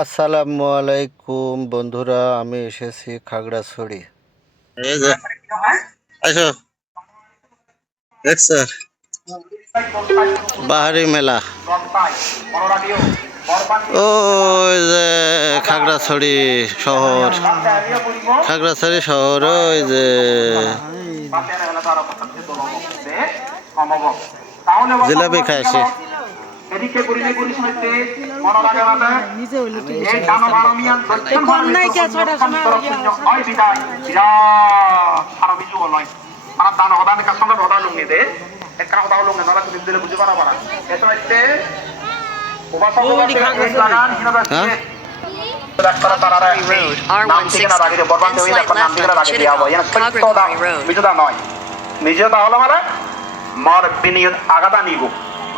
আসসালামু আলাইকুম বন্ধুরা, আমি এসেছি খাগড়াছড়ি। এই যে আইসো দেখছো বাহারি মেলা, ওই যে খাগড়াছড়ি শহর, খাগড়াছড়ি শহর, ওই যে জিলাপি খাইছি। এদিকে গুরিনে গুরি সমিতি মনোরাগে বাদে এই দানবারমিয়ান দক্ষিণ ভারতীয় শূন্য হয় বিদায় সারা বিজু লয় আর দান হদান কাসঙ্গে হদা লুঙ্গি দে একটা হদা লুঙ্গি নলা তুমি দিলে বুঝি পারা পারা এটা হচ্ছে উপাসক এই লাগান ইউনিভার্সিটি ডাক্তার তারারা নাম ঠিকানা রাখি দিয়ে বরবাদ হয়ে দেখো নাম ঠিকানা রাখি দিয়ে আবো এখানে সত্য দাম বিজুদা নয় নিজে তাহলে মানে মর বিনিয়োগ আগাদা নিব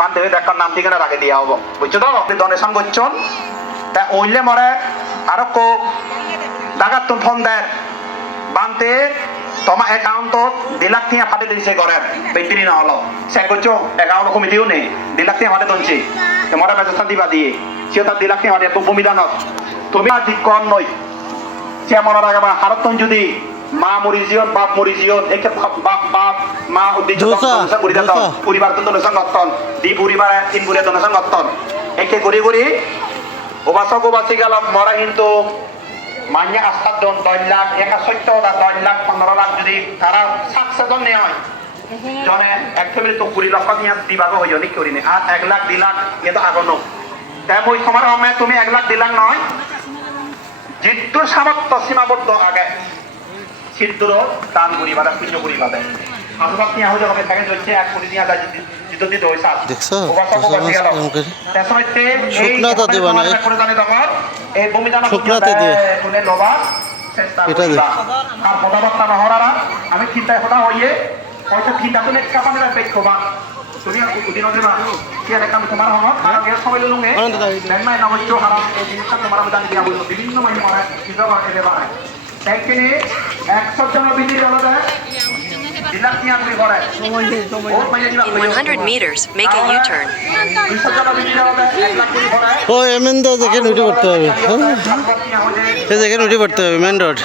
বান্ধে দেখার নাম ঠিকানা রাখে দিয়া হবো বুঝছো তো ডোনেশন করছেন তা ওইলে মরে আরো কো ডাকাত তুমি ফোন দেয় বান্ধে তোমার অ্যাকাউন্টত 2 লাখ টাকা ফাটে দিছে করে বেতরি না হলো সে করছো অ্যাকাউন্ট কমিটিও নেই 2 লাখ টাকা ফাটে দিনছি তোমার ব্যবস্থা দিবা দিয়ে সে তার 2 লাখ টাকা ফাটে ভূমিদানত তুমি আদি কন নই সে মনের আগে হারতন যদি মা মরিজিয়ন বাপ মরিজিয়ন একে বাপ বাপ মা উদ্দেশ্য পরিবার তো ডোনেশন করতন দি পরিবার 3 পরিবার ডোনেশন করতন একে করি করি ওবাসক ওবাসী গেল মরা কিন্তু মাইনে আস্থার জন 10 লাখ 10 লাখ 15 লাখ যদি তারা সাকসেসন নেওয়া হয় জনে এক ফ্যামিলি তো 20 লক্ষ নিয়ে দিবাগ হইও নি করিনি আর 1 লাখ 2 লাখ এ তো আগনো তাই ওই সময় তুমি 1 লাখ 2 লাখ নয় যেহেতু সামর্থ্য সীমাবদ্ধ আগে সিদ্ধুর দান করি বাদা পুণ্য করি বাদে আশীর্বাদ নিয়ে হয়ে যাবে থাকে চলছে 1 কোটি নিয়ে যায় জিতো দিতে হইছে দেখছো শুকনাতে দেবা না এই ভূমিদান শুকনাতে দিয়ে কোনে লবা এটা দে আর পদাবত্তা নহরারা আমি চিন্তায় হতা হইয়ে হয়তো চিন্তা তুমি কাপানিরা পেক্ষবা তুমি উদিন দেবা কি একটা তোমার হমত আর এর সময় লুঙ্গে দেনমাই নবচ্চ হারাম এই জিনিসটা তোমার মধ্যে দিয়া বলবো বিভিন্ন মাইনে মারা কিছু করে দেবা একদিনে 100 জন বিধি আলাদা In 100 meters, make a U-turn. ও এমন তো যেখানে উঠে পড়তে হবে, সে যেখানে উঠে পড়তে হবে মেন রোড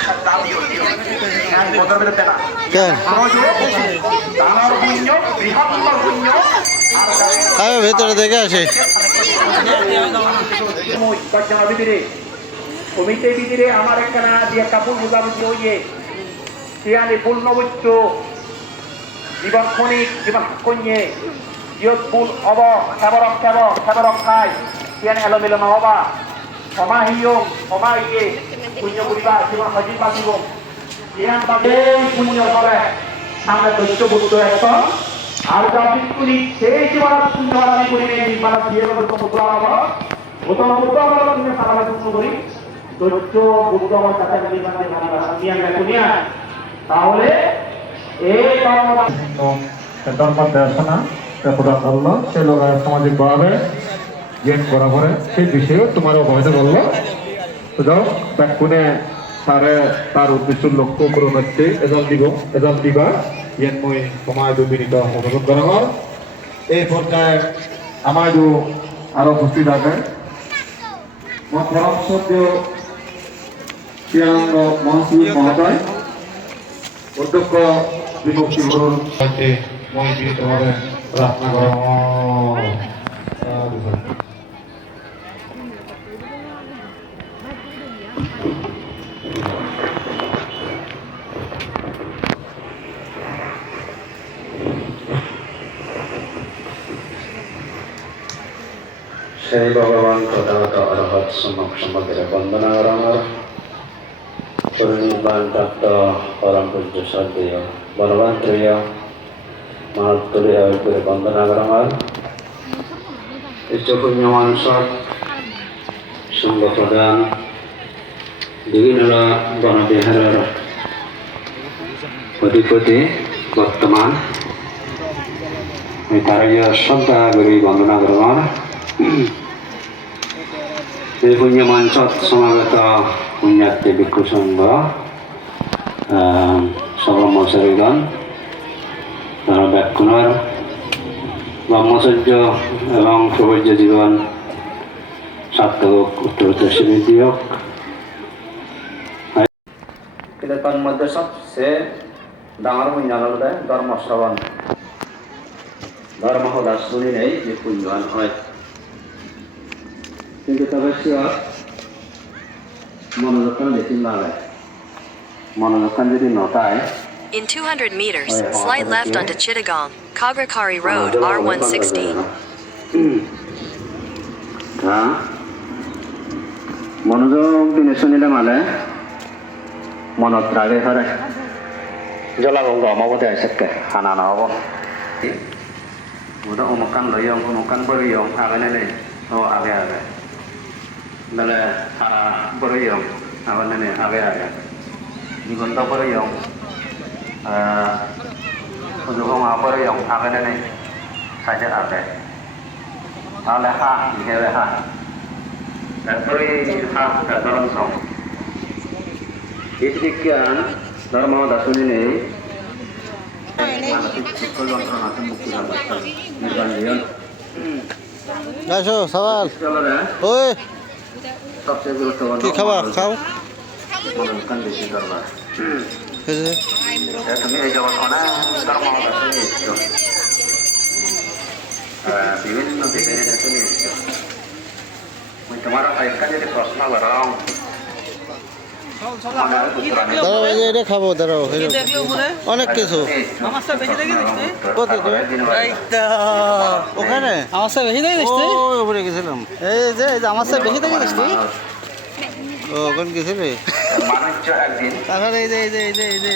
কেন ভেতরে দেখে আসে কমিতে ভিতরে আমার একখানা দিয়ে কাপড় বুঝাবুঝি হইয়ে সিয়ানি পূর্ণবচ্চ জীবন ক্ষণিক জীবন কন্যে জিয়ত ফুল অব সেবরক খাই সিয়ানি এলোমেলো নহবা সমাহিও সমাহিয়ে পুণ্য করিবা জীবন সজীব বাঁচিব সিয়ান বাবে পুণ্য করে সামনে দৈত্য বুদ্ধ এখন আর যা বিকুলি সেই জীবন পুণ্য আমি করিবে নির্মাণ দিয়ে মুদ্রা হব প্রথম মুদ্রা হল তুমি সারা পুণ্য করি দৈত্য বুদ্ধ আমার কাছে নির্মাণ দিয়ে তাহলে এই ধর্মদেশনা প্রদান করলো সে লোক সামাজিকভাবে জ্ঞান করা পরে সেই বিষয়েও তোমার অবহিত করলো তো যাও ব্যাকুণে তারে তার উদ্দেশ্য লক্ষ্য পূরণ হচ্ছে এজন দিবা জ্ঞানময় সমাজ বিনীত অনুরোধ করা হয় এই পর্যায়ে আমার আরো উপস্থিত আছে পরামর্শ শ্রীরানন্দ মহাসুর মহোদয় অধ্যক্ষ বিভক্তি গুরুর মধ্যে মই বিনীতভাবে প্রার্থনা করা সেই ভগবান তথাগত অরহৎ সম্বন্ধে বন্দনা করার পরিনির্বাণ প্রাপ্ত পরম পূজ্য শ্রদ্ধেয় বলবন্ত্রীয় মানবতুল্য করে বন্দনা করার পুণ্য মানুষ সঙ্গ প্রদান বিভিন্ন বনবিহারের অধিপতি বর্তমান তারা শ্রদ্ধা করে বন্দনা করার এই পুণ্য মঞ্চত সমাগত পুণ্যার্থী ভিক্ষু সংঘ সব্রহ্মচারীগণ তারা ব্যাকুণার ব্রহ্মচর্য এবং প্রবর্য জীবন সার্থক উত্তরোত্তর সিদ্ধি হোক। কিন্তু তন্মধ্যে সবচেয়ে ডাঙৰ পুণ্যাল হলে ধৰ্ম শ্ৰৱণ। ধৰ্ম সদা শুনি নেই যে পুণ্যৱান হয়, কিন্তু তবে সিয়ত মনোযোগখন বেশি লাগে। মনোযোগখন যদি নটায় In 200 meters, slide left onto Chittagong, Kagrakari Road, R160. হ্যাঁ, মনোযোগ দিনে শুনিলে মানে মনত ৰাগে ধৰে। জলাগংগ অমাবতে আহিছে খানা নহ'ব। udah umukan loyong umukan beryong agen ini oh age dale ara beryong agen ini age di gonto beryong udah ngomong beryong agen ini saja age ale ha dikere ha dan beri ha dalam song istiqan dharma dasun ini আসো সওয়াল ওই কি খাবা খাও তুমি এই জগৎ বিভিন্ন দিকে তোমার jadi প্রশ্ন barang দাঁড়াও এই যে এটা খাবো দাঁড়াও অনেক কিছু কত ওখানে আমার সাথে বেশি দেখে দিচ্ছি ওই উপরে গেছিলাম এই যে আমার সাথে বেশি দেখে দিচ্ছি ও ওখানে গেছিলে মানুষ একদিন তাহলে এই যে